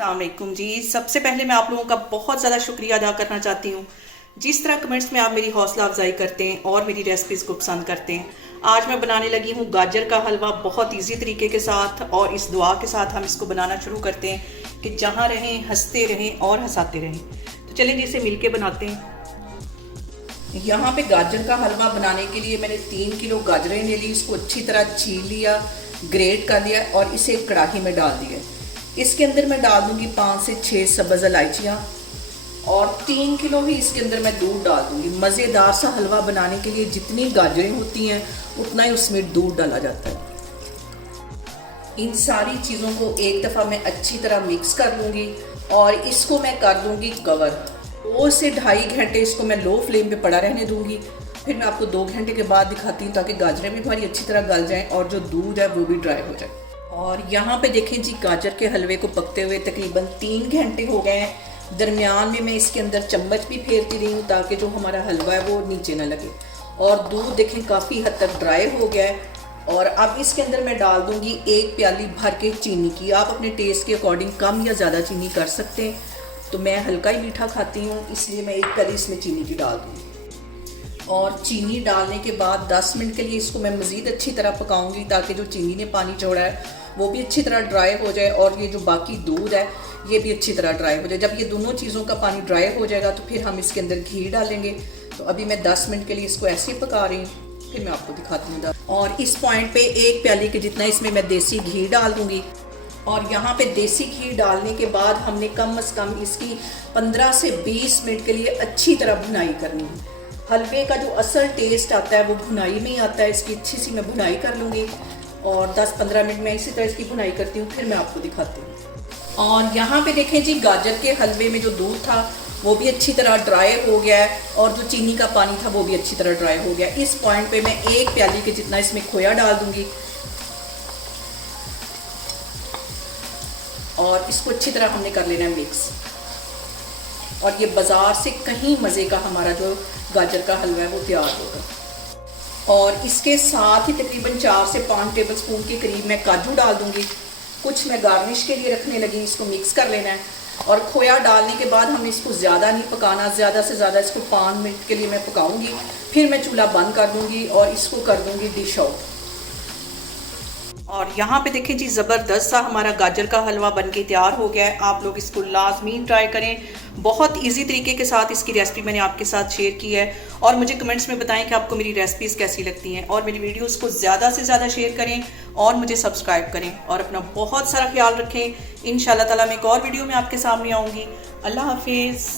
अस्सलाम वालेकुम जी। सबसे पहले मैं आप लोगों का बहुत ज़्यादा शुक्रिया अदा करना चाहती हूँ। जिस तरह कमेंट्स में आप मेरी हौसला अफजाई करते हैं और मेरी रेसिपीज़ को पसंद करते हैं। आज मैं बनाने लगी हूँ गाजर का हलवा बहुत इजी तरीके के साथ, और इस दुआ के साथ हम इसको बनाना शुरू करते हैं कि जहाँ रहें हंसते रहें और हंसाते रहें। तो चलें जी, इसे मिल के बनाते हैं। यहाँ पे गाजर का हलवा बनाने के लिए मैंने 3 किलो गाजरें ले ली। इसको अच्छी तरह छील लिया, ग्रेट कर लिया और इसे कढ़ाई में डाल दिया। इसके अंदर मैं डाल दूंगी 5 से 6 सब्ज़ इलायचियाँ और 3 किलो ही इसके अंदर मैं दूध डाल दूंगी। मज़ेदार सा हलवा बनाने के लिए जितनी गाजरें होती हैं उतना ही उसमें दूध डाला जाता है। इन सारी चीज़ों को एक दफ़ा मैं अच्छी तरह मिक्स कर लूँगी और इसको मैं कर दूँगी कवर। 2 से ढाई घंटे इसको मैं लो फ्लेम पे पड़ा रहने दूँगी। फिर मैं आपको 2 घंटे के बाद दिखाती हूँ ताकि गाजरें भी हमारी अच्छी तरह गल जाएँ और जो दूध है वो भी ड्राई हो जाए। और यहाँ पे देखें जी, गाजर के हलवे को पकते हुए तकरीबन 3 घंटे हो गए हैं। दरमियान में मैं इसके अंदर चम्मच भी फेरती रही हूँ ताकि जो हमारा हलवा है वो नीचे ना लगे। और दूध देखें काफ़ी हद तक ड्राई हो गया है। और अब इसके अंदर मैं डाल दूँगी 1 प्याली भर के चीनी की। आप अपने टेस्ट के अकॉर्डिंग कम या ज़्यादा चीनी कर सकते हैं। तो मैं हल्का ही मीठा खाती हूँ, इसलिए मैं 1 प्याली इसमें चीनी की डाल दूँगी। और चीनी डालने के बाद 10 मिनट के लिए इसको मैं मज़ीद अच्छी तरह पकाऊंगी ताकि जो चीनी ने पानी छोड़ा है वो भी अच्छी तरह ड्राई हो जाए और ये जो बाकी दूध है ये भी अच्छी तरह ड्राई हो जाए। जब ये दोनों चीज़ों का पानी ड्राई हो जाएगा तो फिर हम इसके अंदर घी डालेंगे। तो अभी मैं 10 मिनट के लिए इसको ऐसे ही पका रही हूँ, फिर मैं आपको दिखाती हूँ। और इस पॉइंट पे 1 प्याली के जितना इसमें मैं देसी घी डाल दूँगी। और यहाँ पे देसी घी डालने के बाद हमने कम से कम इसकी 15 से 20 मिनट के लिए अच्छी तरह भुनाई करनी है। हलवे का जो असल टेस्ट आता है वो भुनाई में ही आता है। इसकी अच्छी सी मैं भुनाई कर लूँगी और 10-15 मिनट में इसी तरह इसकी भुनाई करती हूँ, फिर मैं आपको दिखाती हूँ। और यहाँ पे देखें जी, गाजर के हलवे में जो दूध था वो भी अच्छी तरह ड्राई हो गया है और जो चीनी का पानी था वो भी अच्छी तरह ड्राई हो गया। इस पॉइंट पे मैं 1 प्याली के जितना इसमें खोया डाल दूँगी और इसको अच्छी तरह हमने कर लेना है मिक्स। और ये बाज़ार से कहीं मज़े का हमारा जो गाजर का हलवा है वो तैयार होगा। और इसके साथ ही तकरीबन 4 से 5 टेबलस्पून के करीब मैं काजू डाल दूंगी। कुछ मैं गार्निश के लिए रखने लगी। इसको मिक्स कर लेना है। और खोया डालने के बाद हमने इसको ज़्यादा नहीं पकाना, ज़्यादा से ज़्यादा इसको 5 मिनट के लिए मैं पकाऊंगी, फिर मैं चूल्हा बंद कर दूंगी और इसको कर दूंगी डिश आउट। और यहाँ पे देखें जी, ज़बरदस्त सा हमारा गाजर का हलवा बनके तैयार हो गया है। आप लोग इसको लाजमी ट्राई करें। बहुत इजी तरीके के साथ इसकी रेसिपी मैंने आपके साथ शेयर की है। और मुझे कमेंट्स में बताएं कि आपको मेरी रेसिपीज़ कैसी लगती हैं। और मेरी वीडियोस को ज़्यादा से ज़्यादा शेयर करें और मुझे सब्सक्राइब करें। और अपना बहुत सारा ख्याल रखें। इंशाल्लाह ताला मैं एक और वीडियो में आपके सामने आऊँगी। अल्लाह हाफिज़।